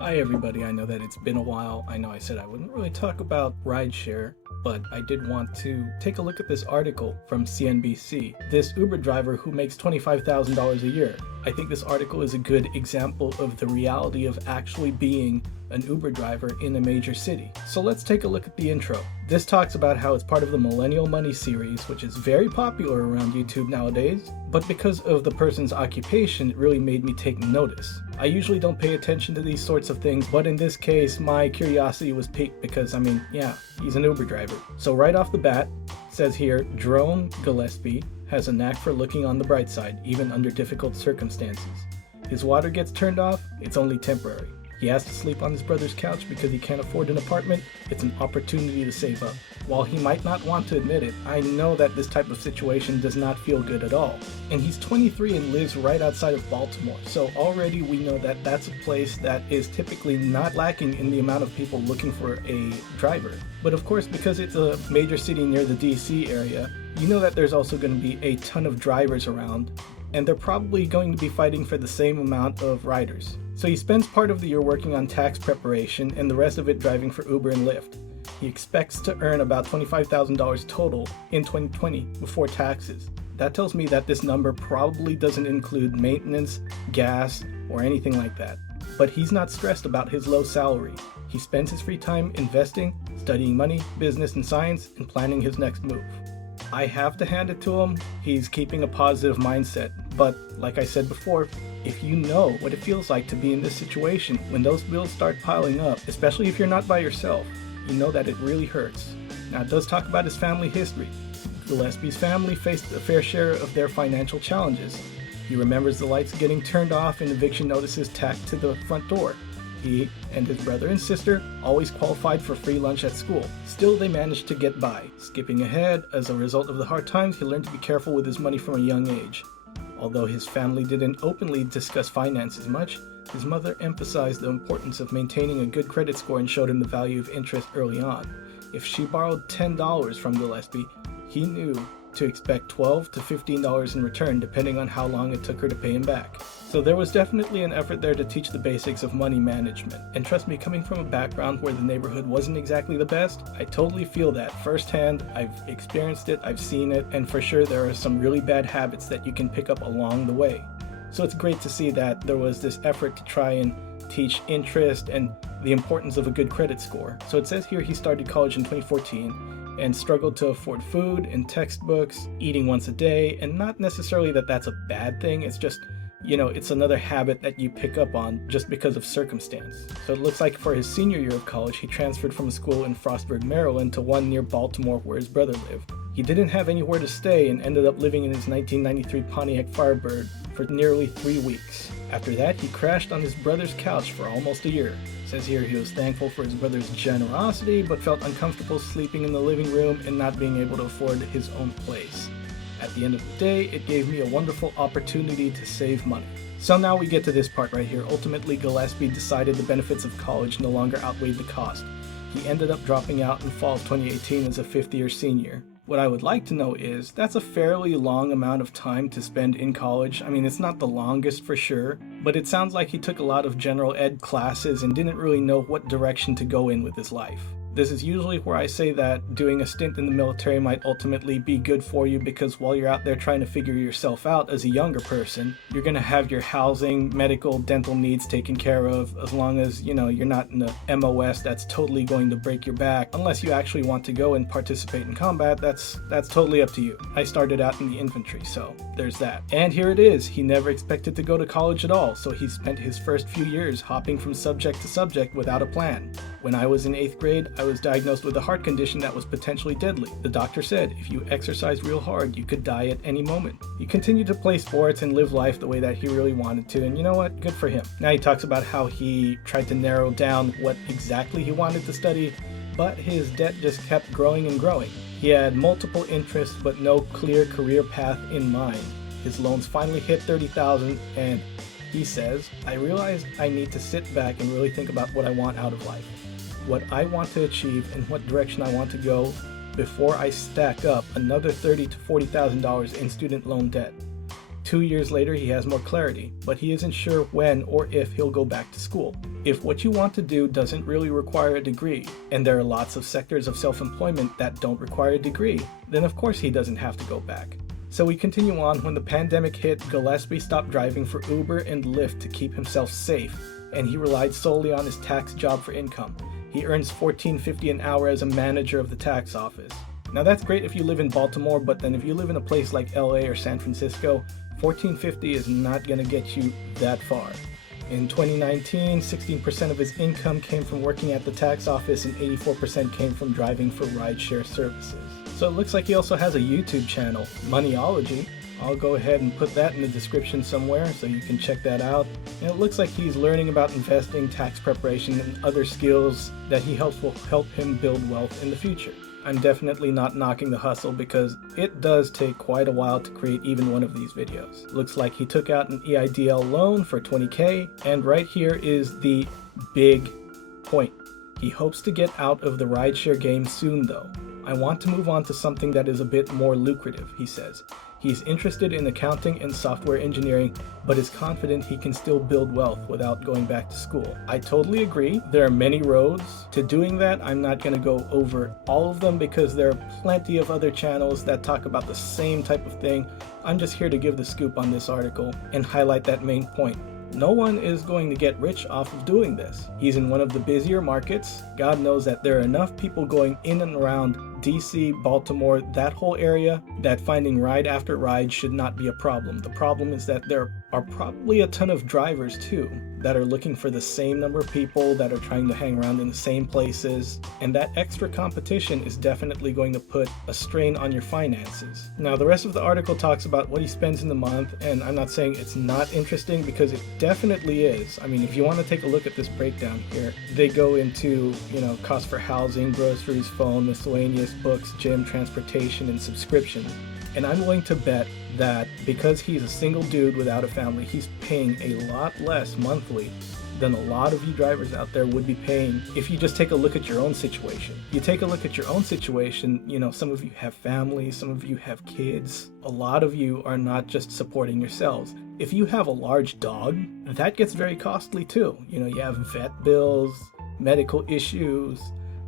Hi everybody, I know that it's been a while. I know I said I wouldn't really talk about rideshare, but I did want to take a look at this article from CNBC. This Uber driver who makes $25,000 a year. I think this article is a good example of the reality of actually being an Uber driver in a major city. So let's take a look at the intro. This talks about how it's part of the Millennial Money series, which is very popular around YouTube nowadays, but because of the person's occupation, it really made me take notice. I usually don't pay attention to these sorts of things, but in this case, my curiosity was piqued because, yeah, he's an Uber driver. So right off the bat, it says here, Jerome Gillespie has a knack for looking on the bright side, even under difficult circumstances. His water gets turned off, it's only temporary. He has to sleep on his brother's couch because he can't afford an apartment. It's an opportunity to save up. While he might not want to admit it, I know that this type of situation does not feel good at all. And he's 23 and lives right outside of Baltimore, so already we know that that's a place that is typically not lacking in the amount of people looking for a driver. But of course, because it's a major city near the DC area, you know that there's also going to be a ton of drivers around, and they're probably going to be fighting for the same amount of riders. So he spends part of the year working on tax preparation and the rest of it driving for Uber and Lyft. He expects to earn about $25,000 total in 2020 before taxes. That tells me that this number probably doesn't include maintenance, gas, or anything like that. But he's not stressed about his low salary. He spends his free time investing, studying money, business, and science, and planning his next move. I have to hand it to him, he's keeping a positive mindset, but like I said before, if you know what it feels like to be in this situation, when those bills start piling up, especially if you're not by yourself, you know that it really hurts. Now it does talk about his family history. Gillespie's family faced a fair share of their financial challenges. He remembers the lights getting turned off and eviction notices tacked to the front door. He and his brother and sister always qualified for free lunch at school. Still, they managed to get by. Skipping ahead, as a result of the hard times, he learned to be careful with his money from a young age. Although his family didn't openly discuss finances much, his mother emphasized the importance of maintaining a good credit score and showed him the value of interest early on. If she borrowed $10 from Gillespie, he knew to expect $12 to $15 in return, depending on how long it took her to pay him back. So there was definitely an effort there to teach the basics of money management. And trust me, coming from a background where the neighborhood wasn't exactly the best, I totally feel that firsthand. I've experienced it, I've seen it, and for sure there are some really bad habits that you can pick up along the way. So it's great to see that there was this effort to try and teach interest and the importance of a good credit score. So it says here he started college in 2014 and struggled to afford food and textbooks, eating once a day, and not necessarily that that's a bad thing, it's just, it's another habit that you pick up on just because of circumstance. So it looks like for his senior year of college, he transferred from a school in Frostburg, Maryland to one near Baltimore where his brother lived. He didn't have anywhere to stay and ended up living in his 1993 Pontiac Firebird for nearly 3 weeks. After that, he crashed on his brother's couch for almost a year. It says here he was thankful for his brother's generosity, but felt uncomfortable sleeping in the living room and not being able to afford his own place. At the end of the day, it gave me a wonderful opportunity to save money. So now we get to this part right here. Ultimately, Gillespie decided the benefits of college no longer outweighed the cost. He ended up dropping out in fall of 2018 as a fifth-year senior. What I would like to know is, that's a fairly long amount of time to spend in college. It's not the longest for sure, but it sounds like he took a lot of general ed classes and didn't really know what direction to go in with his life. This is usually where I say that doing a stint in the military might ultimately be good for you, because while you're out there trying to figure yourself out as a younger person, you're going to have your housing, medical, dental needs taken care of, as long as, you're not in the MOS that's totally going to break your back. Unless you actually want to go and participate in combat, that's totally up to you. I started out in the infantry, so there's that. And here it is. He never expected to go to college at all, so he spent his first few years hopping from subject to subject without a plan. When I was in 8th grade, I was diagnosed with a heart condition that was potentially deadly. The doctor said if you exercise real hard, you could die at any moment. He continued to play sports and live life the way that he really wanted to, and you know what? Good for him. Now he talks about how he tried to narrow down what exactly he wanted to study, but his debt just kept growing and growing. He had multiple interests, but no clear career path in mind. His loans finally hit $30,000, and he says, I realized I need to sit back and really think about what I want out of life, what I want to achieve, and what direction I want to go before I stack up another $30,000 to $40,000 in student loan debt. 2 years later, he has more clarity, but he isn't sure when or if he'll go back to school. If what you want to do doesn't really require a degree, and there are lots of sectors of self-employment that don't require a degree, then of course he doesn't have to go back. So we continue on. When the pandemic hit, Gillespie stopped driving for Uber and Lyft to keep himself safe, and he relied solely on his tax job for income. He earns $14.50 an hour as a manager of the tax office. Now that's great if you live in Baltimore, but then if you live in a place like LA or San Francisco, $14.50 is not going to get you that far. In 2019, 16% of his income came from working at the tax office and 84% came from driving for rideshare services. So it looks like he also has a YouTube channel, Moneyology. I'll go ahead and put that in the description somewhere so you can check that out. And it looks like he's learning about investing, tax preparation, and other skills that he hopes will help him build wealth in the future. I'm definitely not knocking the hustle because it does take quite a while to create even one of these videos. Looks like he took out an EIDL loan for $20K, and right here is the big point. He hopes to get out of the rideshare game soon though. I want to move on to something that is a bit more lucrative, he says. He's interested in accounting and software engineering, but is confident he can still build wealth without going back to school. I totally agree. There are many roads to doing that. I'm not going to go over all of them because there are plenty of other channels that talk about the same type of thing. I'm just here to give the scoop on this article and highlight that main point. No one is going to get rich off of doing this. He's in one of the busier markets. God knows that there are enough people going in and around DC, Baltimore, that whole area, that finding ride after ride should not be a problem. The problem is that there are probably a ton of drivers too that are looking for the same number of people that are trying to hang around in the same places, and that extra competition is definitely going to put a strain on your finances. Now the rest of the article talks about what he spends in the month, and I'm not saying it's not interesting because it definitely is. I mean, if you want to take a look at this breakdown here, they go into, cost for housing, groceries, phone, miscellaneous, books, gym, transportation, and subscription. And I'm willing to bet that because he's a single dude without a family, he's paying a lot less monthly than a lot of you drivers out there would be paying if you just take a look at your own situation. You take a look at your own situation, some of you have families, some of you have kids. A lot of you are not just supporting yourselves. If you have a large dog, that gets very costly too. You have vet bills, medical issues.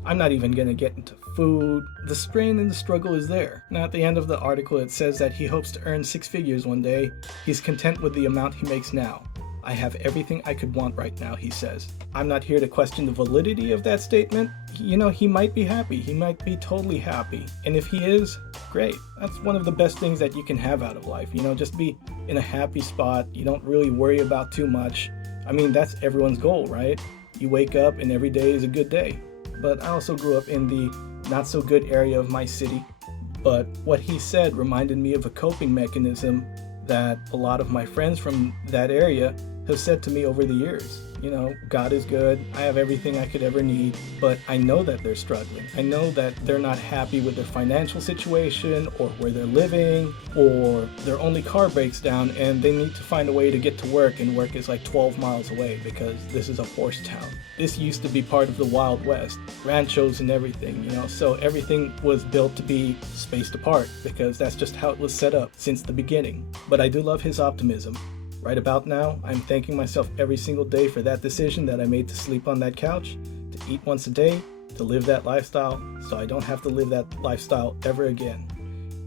I'm not even going to get into food. The strain and the struggle is there. Now at the end of the article it says that he hopes to earn 6 figures one day. He's content with the amount he makes now. I have everything I could want right now, he says. I'm not here to question the validity of that statement. He might be happy. He might be totally happy. And if he is, great. That's one of the best things that you can have out of life. Just be in a happy spot. You don't really worry about too much. I mean, that's everyone's goal, right? You wake up and every day is a good day. But I also grew up in the not so good area of my city. But what he said reminded me of a coping mechanism that a lot of my friends from that area have said to me over the years. God is good. I have everything I could ever need, but I know that they're struggling. I know that they're not happy with their financial situation or where they're living, or their only car breaks down and they need to find a way to get to work, and work is like 12 miles away because this is a horse town. This used to be part of the Wild West, ranchos and everything, so everything was built to be spaced apart because that's just how it was set up since the beginning. But I do love his optimism. Right about now, I'm thanking myself every single day for that decision that I made to sleep on that couch, to eat once a day, to live that lifestyle, so I don't have to live that lifestyle ever again.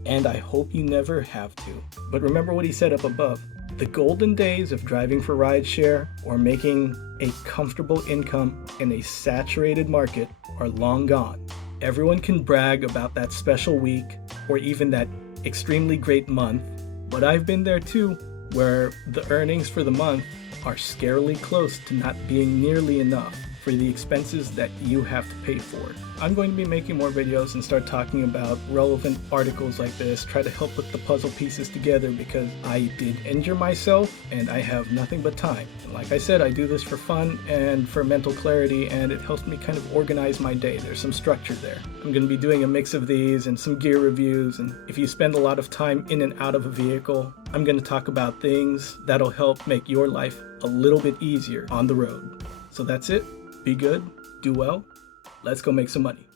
And I hope you never have to. But remember what he said up above. The golden days of driving for rideshare or making a comfortable income in a saturated market are long gone. Everyone can brag about that special week or even that extremely great month, but I've been there too, where the earnings for the month are scarily close to not being nearly enough for the expenses that you have to pay for. I'm going to be making more videos and start talking about relevant articles like this, try to help put the puzzle pieces together because I did injure myself and I have nothing but time. And like I said, I do this for fun and for mental clarity, and it helps me kind of organize my day. There's some structure there. I'm going to be doing a mix of these and some gear reviews, and if you spend a lot of time in and out of a vehicle, I'm going to talk about things that'll help make your life a little bit easier on the road. So that's it. Be good, do well, let's go make some money.